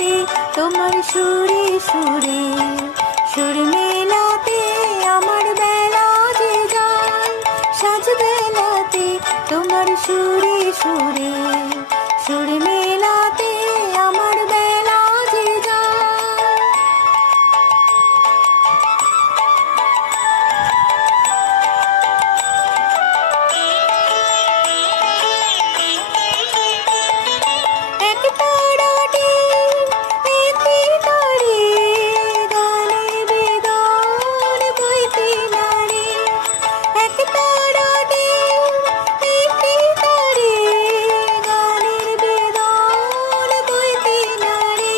মেলাতে তোমার সুরে সুরে, সুর মেলাতে আমার বেলা যে যায়, সাজ বেলাতে তোমার সুরে সুরে।